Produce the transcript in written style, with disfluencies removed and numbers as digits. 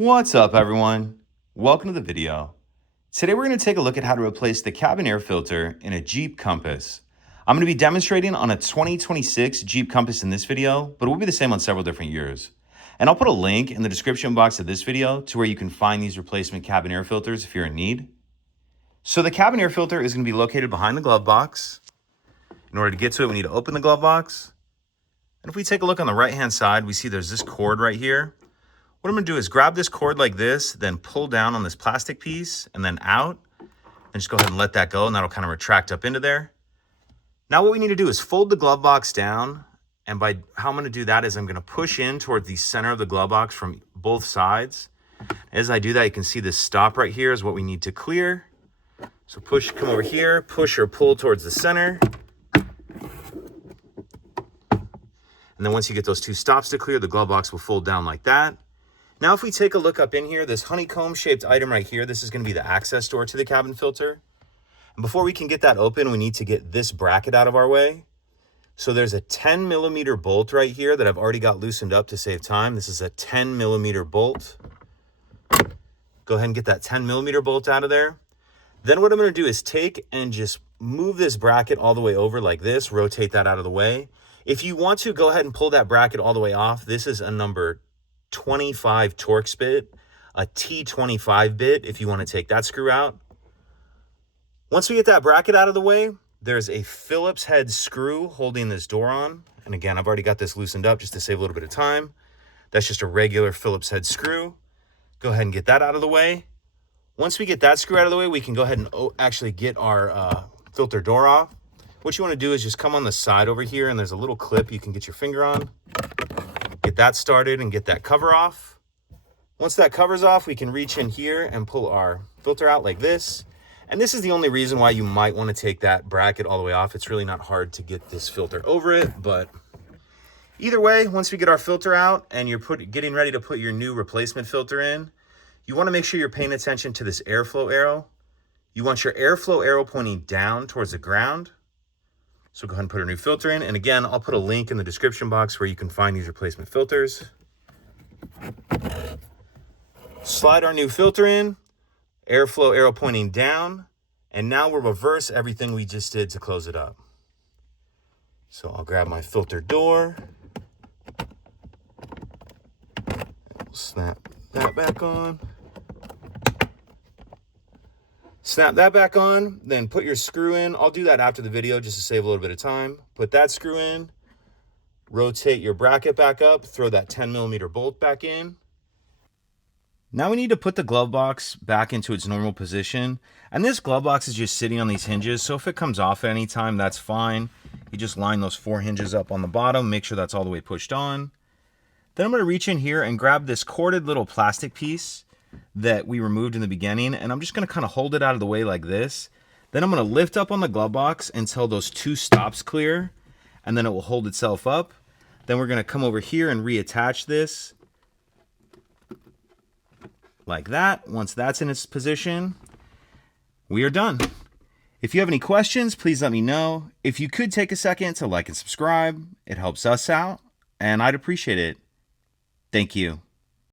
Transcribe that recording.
What's up, everyone? Welcome to the video. Today we're going to take a look at how to replace the cabin air filter in a Jeep Compass. I'm going to be demonstrating on a 2026 Jeep Compass in this video, but it will be the same on several different years. And I'll put a link in the description box of this video to where you can find these replacement cabin air filters if you're in need. So the cabin air filter is going to be located behind the glove box. In order to get to it, we need to open the glove box. And if we take a look on the right-hand side, we see there's this cord right here. What I'm going to do is grab this cord like this, then pull down on this plastic piece and then out, and just go ahead and let that go, and that'll kind of retract up into there. Now what we need to do is fold the glove box down, and by how I'm going to do that is I'm going to push in towards the center of the glove box from both sides. As I do that, you can see this stop right here is what we need to clear. So push, come over here, push or pull towards the center. And then once you get those two stops to clear, the glove box will fold down like that. Now, if we take a look up in here, this honeycomb shaped item right here, this is going to be the access door to the cabin filter. And before we can get that open, we need to get this bracket out of our way. So there's a 10 millimeter bolt right here that I've already got loosened up to save time. This is a 10 millimeter bolt. Go ahead and get that 10 millimeter bolt out of there. Then what I'm going to do is take and just move this bracket all the way over like this, rotate that out of the way. If you want to, go ahead and pull that bracket all the way off. This is a number 25 Torx bit, a T25 bit if you want to take that screw out. Once we get that bracket out of the way, there's a Phillips head screw holding this door on. And again, I've already got this loosened up just to save a little bit of time. That's just a regular Phillips head screw. Go ahead and get that out of the way. Once we get that screw out of the way, we can go ahead and actually get our filter door off. What you want to do is just come on the side over here, and there's a little clip you can get your finger on. Get that started and get that cover off. Once that cover's off, we can reach in here and pull our filter out like this. And this is the only reason why you might want to take that bracket all the way off. It's really not hard to get this filter over it, but either way, once we get our filter out and you're getting ready to put your new replacement filter in, you want to make sure you're paying attention to this airflow arrow. You want your airflow arrow pointing down towards the ground. So go ahead and put our new filter in. And again, I'll put a link in the description box where you can find these replacement filters. Slide our new filter in, airflow arrow pointing down, and now we'll reverse everything we just did to close it up. So I'll grab my filter door. Snap that back on. Snap that back on, then put your screw in. I'll do that after the video just to save a little bit of time. Put that screw in, rotate your bracket back up, throw that 10 millimeter bolt back in. Now we need to put the glove box back into its normal position. And this glove box is just sitting on these hinges, so if it comes off at any time, that's fine. You just line those 4 hinges up on the bottom, make sure that's all the way pushed on. Then I'm going to reach in here and grab this corded little plastic piece that we removed in the beginning, and I'm just going to kind of hold it out of the way like this. Then I'm going to lift up on the glove box until those 2 stops clear, and then it will hold itself up. Then we're going to come over here and reattach this like that. Once that's in its position, we are done. If you have any questions, please let me know. If you could take a second to like and subscribe, it helps us out, and I'd appreciate it. Thank you.